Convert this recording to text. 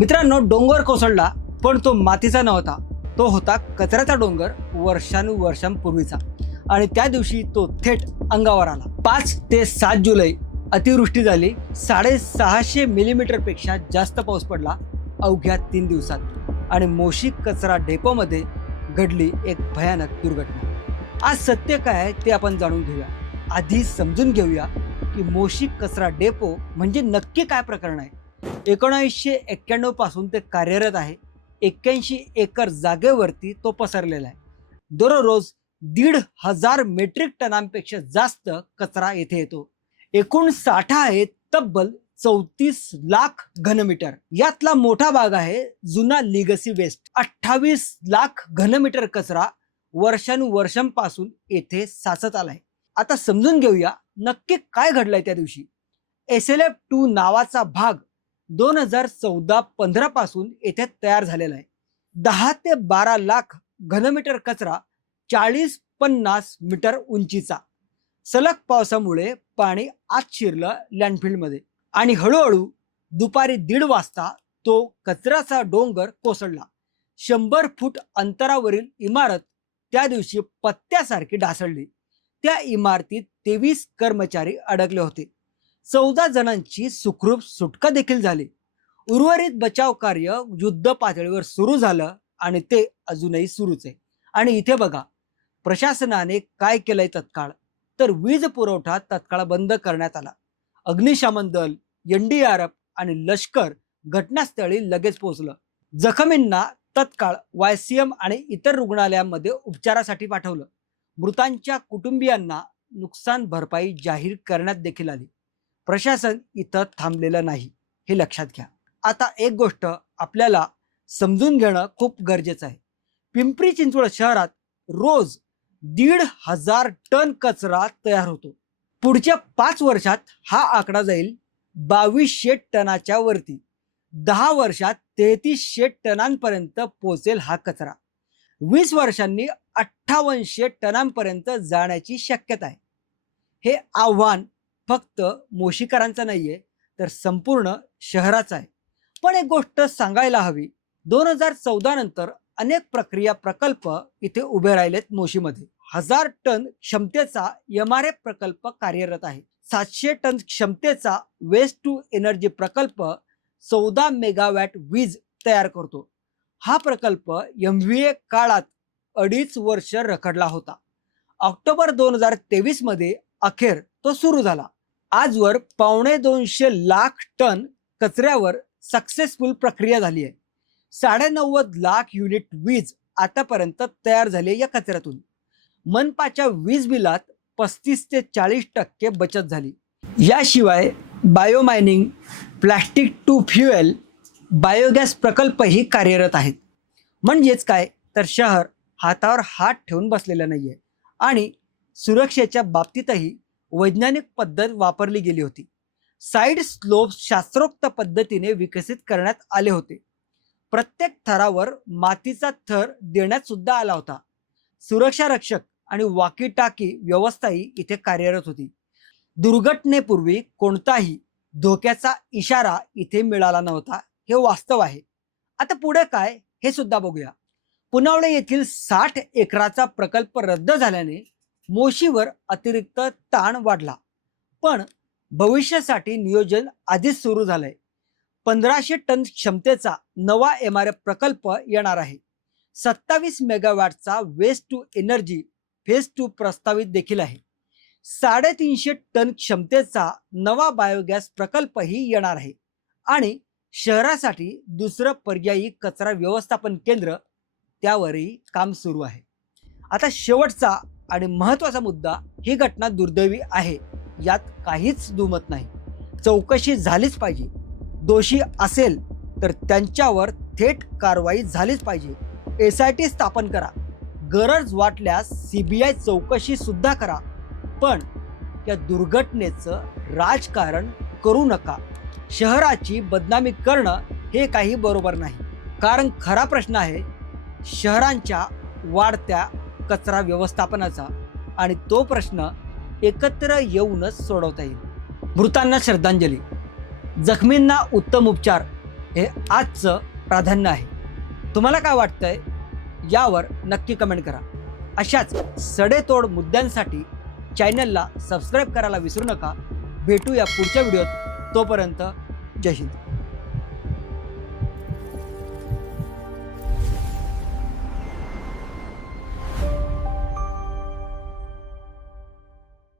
मित्रांनो, डोंगर कोसळला, पण तो मातीचा नव्हता. तो होता कचऱ्याचा डोंगर, वर्षानुवर्षांपूर्वीचा. आणि त्या दिवशी तो थेट अंगावर आला. 5 ते 7 जुलै अतिवृष्टी झाली. 650 मिलीमीटरपेक्षा जास्त पाऊस पडला अवघ्या 3 दिवसात. आणि मोशी कचरा डेपोमध्ये घडली एक भयानक दुर्घटना. आज सत्य काय आहे ते आपण जाणून घेऊया. आधी समजून घेऊया की मोशी कचरा डेपो म्हणजे नक्की काय प्रकरण आहे. 1991 पासून ते कार्यरत आहे. 81 एकर जागेवरती तो पसरलेला आहे. दररोज 1,500 मेट्रिक टनांपेक्षा जास्त कचरा येथे येतो. एकूण साठा आहे तब्बल 34 लाख घनमीटर. यातला मोठा भाग आहे जुना लिगसी वेस्ट. 28 लाख घनमीटर कचरा वर्षानुवर्षांपासून येथे साचत आलाय. आता समजून घेऊया नक्की काय घडलंय त्या दिवशी. SLF2 नावाचा भाग 2014-15 पासून येथे तयार झालेला आहे. 10 ते 12 लाख घनमीटर कचरा 40-50 मीटर उंचीचा. सलग पावसामुळे पाणी आत शिरलं लँडफिल्डमध्ये आणि हळूहळू दुपारी 1:30 वाजता तो कचऱ्याचा डोंगर कोसळला. 100 फूट अंतरावरील इमारत त्या दिवशी पत्त्यासारखी ढासळली. त्या इमारतीत 23 कर्मचारी अडकले होते. 14 जणांची सुखरूप सुटका देखील झाली. उर्वरित बचाव कार्य युद्ध पातळीवर सुरू झालं आणि ते अजूनही सुरूच आहे. आणि इथे बघा प्रशासनाने काय केलंय तत्काळ. तर वीज पुरवठा तत्काळ बंद करण्यात आला. अग्निशमन दल, NDRF आणि लष्कर घटनास्थळी लगेच पोहोचलं. जखमींना तत्काळ YCM आणि इतर रुग्णालयांमध्ये उपचारासाठी पाठवलं. मृतांच्या कुटुंबियांना नुकसान भरपाई जाहीर करण्यात देखील आली. प्रशासन इथं थांबलेलं नाही, हे लक्षात घ्या. आता एक गोष्ट आपल्याला समजून घेणं खूप गरजेचं आहे. पिंपरी चिंचवड शहरात रोज 1,500 टन कचरा तयार होतो. पुढच्या 5 वर्षात हा आकडा जाईल 2,200 टनाच्या वरती. 10 वर्षात 3,300 टनांपर्यंत पोहोचेल हा कचरा. 20 वर्षांनी 5,800 टनांपर्यंत जाण्याची शक्यता आहे. हे आव्हान फक्त मोशीकरांचं नाहीये, तर संपूर्ण शहराचं आहे. पण एक गोष्ट सांगायला हवी, 2014 नंतर अनेक प्रक्रिया प्रकल्प इथे उभे राहिलेत मोशीमध्ये. 1,000 टन क्षमतेचा MRF प्रकल्प कार्यरत आहे. 700 टन क्षमतेचा वेस्ट टू एनर्जी प्रकल्प 14 मेगावॅट वीज तयार करतो. हा प्रकल्प MVA काळात 2.5 वर्ष रखडला होता. ऑक्टोबर 2023 मध्ये अखेर तो सुरू झाला. आजवर 2.25 लाख टन कचऱ्यावर सक्सेसफुल प्रक्रिया झाली आहे. 9.5 लाख युनिट वीज आतापर्यंत तयार झाली या कचऱ्यातून. मनपाच्या वीज बिलात 35 ते 40% बचत झाली. याशिवाय biomining, plastic to fuel, biogas प्रकल्पही कार्यरत आहेत. म्हणजेच काय, तर शहर हातावर हात ठेवून बसलेलं नाहीये. आणि सुरक्षेच्या बाबतीतही वैज्ञानिक पद्धत वापरली गेली होती. साईड स्लोप शास्त्रोक्त पद्धतीने विकसित करण्यात आले होते. प्रत्येक थरावर मातीचा थर देण्यात सुद्धा आला होता. सुरक्षा रक्षक आणि वाकी टाकी व्यवस्थाही इथे कार्यरत होती. दुर्घटनेपूर्वी कोणताही धोक्याचा इशारा इथे मिळाला नव्हता, हे वास्तव आहे. आता पुढे काय हे सुद्धा बघूया. पुनावळे येथील 60 एकराचा प्रकल्प रद्द झाल्याने मोशीवर अतिरिक्त ताण वाढला. पण भविष्यासाठी नियोजन आधीच सुरू झालंय. 1,500 टन क्षमतेचा नवा MRF प्रकल्प येणार आहे. 27 मेगावॅटचा वेस्ट टू एनर्जी फेज 2 प्रस्तावित देखील आहे. 350 टन क्षमतेचा नवा बायोगॅस प्रकल्पही येणार आहे. आणि शहरासाठी दुसरं पर्यायी कचरा व्यवस्थापन केंद्र, त्यावरही काम सुरू आहे. आता शेवटचा आणि महत्त्वाचा मुद्दा, ही घटना दुर्दैवी आहे, यात काहीच दुमत नाही. चौकशी झालीच पाहिजे. दोषी असेल तर त्यांच्यावर थेट कारवाई झालीच पाहिजे. SIT स्थापन करा. गरज वाटल्यास CBI चौकशी सुद्धा करा. पण या दुर्घटनेचं राजकारण करू नका. शहराची बदनामी करणं हे काही बरोबर नाही. कारण खरा प्रश्न आहे शहरांच्या वाढत्या कचरा व्यवस्थापनाचा, आणि तो प्रश्न एकत्र येऊनच सोडवता येईल. मृतांना श्रद्धांजली, जखमींना उत्तम उपचार हे आजचं प्राधान्य आहे. तुम्हाला काय वाटतंय यावर नक्की कमेंट करा. अशाच सडेतोड मुद्द्यांसाठी चॅनलला सबस्क्राईब करायला विसरू नका. भेटूया पुढच्या व्हिडिओत. तोपर्यंत जय हिंद.